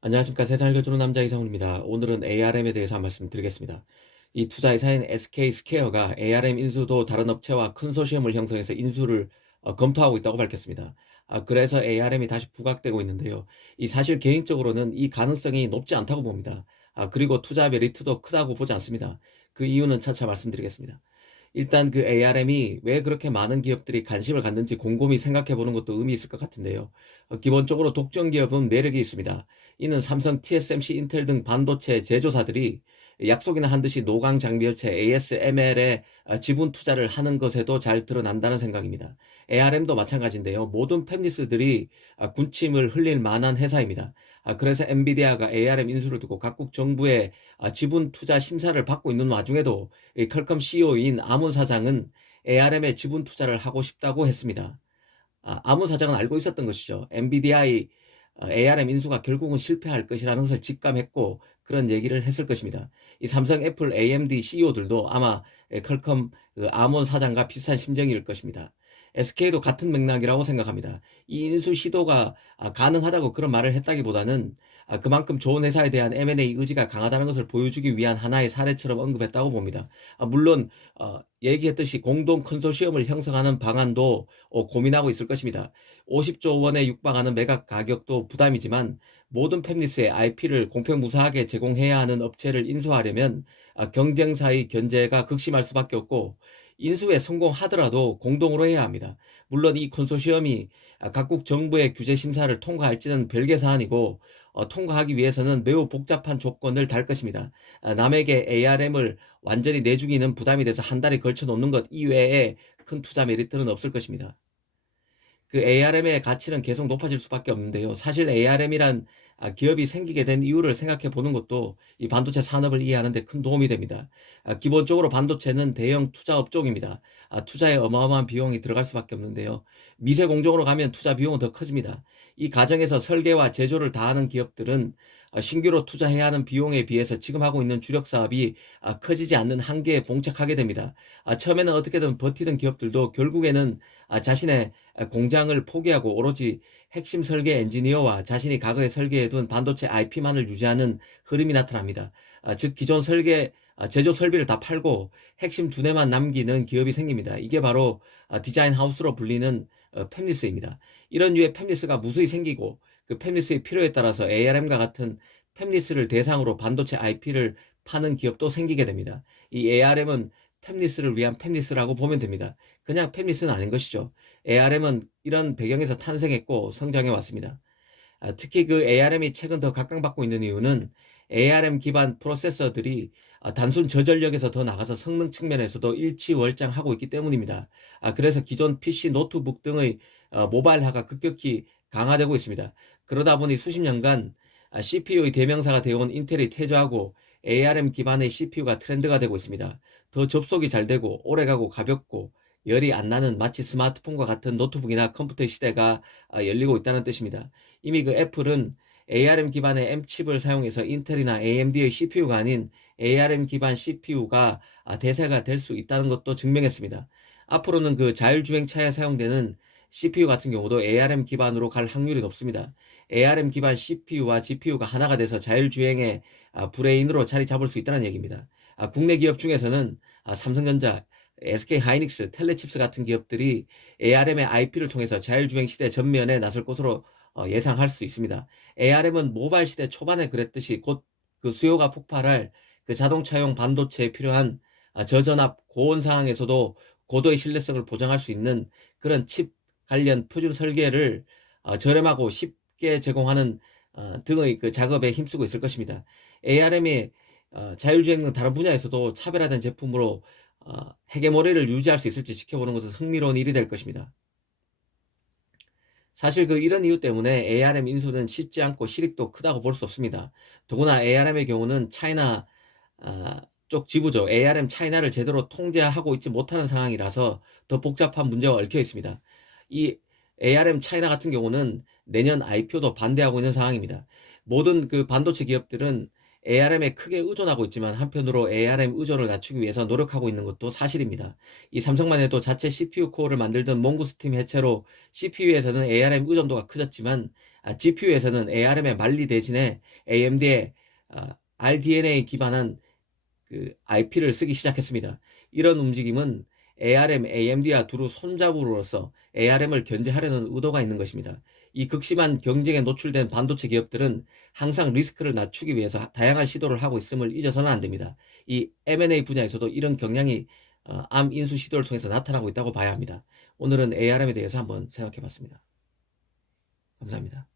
안녕하십니까. 세상을 겨주는 남자 이상훈입니다. 오늘은 ARM에 대해서 한 말씀 드리겠습니다. 이 투자회사인 SK 스퀘어가 ARM 인수도 다른 업체와 컨소시엄을 형성해서 인수를 검토하고 있다고 밝혔습니다. 그래서 ARM이 다시 부각되고 있는데요. 이 사실 개인적으로는 이 가능성이 높지 않다고 봅니다. 그리고 투자 메리트도 크다고 보지 않습니다. 그 이유는 차차 말씀드리겠습니다. 일단 그 ARM이 왜 그렇게 많은 기업들이 관심을 갖는지 곰곰이 생각해 보는 것도 의미 있을 것 같은데요. 기본적으로 독점 기업은 매력이 있습니다. 이는 삼성, TSMC, 인텔 등 반도체 제조사들이 약속이나 한 듯이 노광 장비업체 ASML에 지분 투자를 하는 것에도 잘 드러난다는 생각입니다. ARM도 마찬가지인데요. 모든 팹리스들이 군침을 흘릴 만한 회사입니다. 그래서 엔비디아가 ARM 인수를 두고 각국 정부의 지분 투자 심사를 받고 있는 와중에도 이 퀄컴 CEO인 아문 사장은 ARM에 지분 투자를 하고 싶다고 했습니다. 아문 사장은 알고 있었던 것이죠. 엔비디아의 ARM 인수가 결국은 실패할 것이라는 것을 직감했고 그런 얘기를 했을 것입니다. 이 삼성, 애플, AMD CEO들도 아마 퀄컴 그 아몬 사장과 비슷한 심정일 것입니다. SK도 같은 맥락이라고 생각합니다. 이 인수 시도가 가능하다고 그런 말을 했다기보다는 그만큼 좋은 회사에 대한 M&A 의지가 강하다는 것을 보여주기 위한 하나의 사례처럼 언급했다고 봅니다. 물론 얘기했듯이 공동 컨소시엄을 형성하는 방안도 고민하고 있을 것입니다. 50조 원에 육박하는 매각 가격도 부담이지만 모든 팹리스의 IP를 공평무사하게 제공해야 하는 업체를 인수하려면 경쟁사의 견제가 극심할 수밖에 없고 인수에 성공하더라도 공동으로 해야 합니다. 물론 이 컨소시엄이 각국 정부의 규제 심사를 통과할지는 별개 사안이고 통과하기 위해서는 매우 복잡한 조건을 달 것입니다. 남에게 ARM을 완전히 내주기는 부담이 돼서 한 달에 걸쳐 놓는 것 이외에 큰 투자 메리트는 없을 것입니다. 그 ARM의 가치는 계속 높아질 수밖에 없는데요. 사실 ARM이란 기업이 생기게 된 이유를 생각해 보는 것도 이 반도체 산업을 이해하는 데 큰 도움이 됩니다. 기본적으로 반도체는 대형 투자 업종입니다. 투자에 어마어마한 비용이 들어갈 수밖에 없는데요. 미세 공정으로 가면 투자 비용은 더 커집니다. 이 과정에서 설계와 제조를 다하는 기업들은 신규로 투자해야 하는 비용에 비해서 지금 하고 있는 주력 사업이 커지지 않는 한계에 봉착하게 됩니다. 처음에는 어떻게든 버티던 기업들도 결국에는 자신의 공장을 포기하고 오로지 핵심 설계 엔지니어와 자신이 과거에 설계해둔 반도체 IP만을 유지하는 흐름이 나타납니다. 즉 기존 설계 제조 설비를 다 팔고 핵심 두뇌만 남기는 기업이 생깁니다. 이게 바로 디자인 하우스로 불리는 팹리스입니다. 이런 류의 팹리스가 무수히 생기고 그 팹리스의 필요에 따라서 ARM과 같은 팹리스를 대상으로 반도체 IP를 파는 기업도 생기게 됩니다. 이 ARM은 팹리스를 위한 팹리스라고 보면 됩니다. 그냥 팹리스는 아닌 것이죠. ARM은 이런 배경에서 탄생했고 성장해 왔습니다. 특히 그 ARM이 최근 더 각광받고 있는 이유는 ARM 기반 프로세서들이 단순 저전력에서 더 나가서 성능 측면에서도 일취월장하고 있기 때문입니다. 그래서 기존 PC, 노트북 등의 모바일화가 급격히 강화되고 있습니다. 그러다 보니 수십 년간 CPU의 대명사가 되어온 인텔이 퇴조하고 ARM 기반의 CPU가 트렌드가 되고 있습니다. 더 접속이 잘 되고 오래가고 가볍고 열이 안 나는 마치 스마트폰과 같은 노트북이나 컴퓨터 시대가 열리고 있다는 뜻입니다. 이미 그 애플은 ARM 기반의 M칩을 사용해서 인텔이나 AMD의 CPU가 아닌 ARM 기반 CPU가 대세가 될 수 있다는 것도 증명했습니다. 앞으로는 그 자율주행차에 사용되는 CPU 같은 경우도 ARM 기반으로 갈 확률이 높습니다. ARM 기반 CPU와 GPU가 하나가 돼서 자율주행의 브레인으로 자리 잡을 수 있다는 얘기입니다. 국내 기업 중에서는 삼성전자, SK하이닉스, 텔레칩스 같은 기업들이 ARM의 IP를 통해서 자율주행 시대 전면에 나설 것으로 예상할 수 있습니다. ARM은 모바일 시대 초반에 그랬듯이 곧 그 수요가 폭발할 그 자동차용 반도체에 필요한 저전압 고온 상황에서도 고도의 신뢰성을 보장할 수 있는 그런 칩 관련 표준 설계를 저렴하고 쉽게 제공하는 등의 그 작업에 힘쓰고 있을 것입니다. ARM이 자율주행 등 다른 분야에서도 차별화된 제품으로 헤게모니를 유지할 수 있을지 지켜보는 것은 흥미로운 일이 될 것입니다. 사실 그 이런 이유 때문에 ARM 인수는 쉽지 않고 실익도 크다고 볼 수 없습니다. 더구나 ARM의 경우는 차이나 쪽 지부죠. ARM 차이나를 제대로 통제하고 있지 못하는 상황이라서 더 복잡한 문제가 얽혀 있습니다. 이 ARM 차이나 같은 경우는 내년 IPO도 반대하고 있는 상황입니다. 모든 그 반도체 기업들은 ARM에 크게 의존하고 있지만 한편으로 ARM 의존을 낮추기 위해서 노력하고 있는 것도 사실입니다. 이 삼성만 해도 자체 CPU 코어를 만들던 몽고스팀 해체로 CPU에서는 ARM 의존도가 커졌지만 GPU에서는 ARM의 만리 대신에 AMD의 RDNA 기반한 IP를 쓰기 시작했습니다. 이런 움직임은 ARM, AMD와 두루 손잡음으로써 ARM을 견제하려는 의도가 있는 것입니다. 이 극심한 경쟁에 노출된 반도체 기업들은 항상 리스크를 낮추기 위해서 다양한 시도를 하고 있음을 잊어서는 안 됩니다. 이 M&A 분야에서도 이런 경향이 암 인수 시도를 통해서 나타나고 있다고 봐야 합니다. 오늘은 ARM에 대해서 한번 생각해 봤습니다. 감사합니다.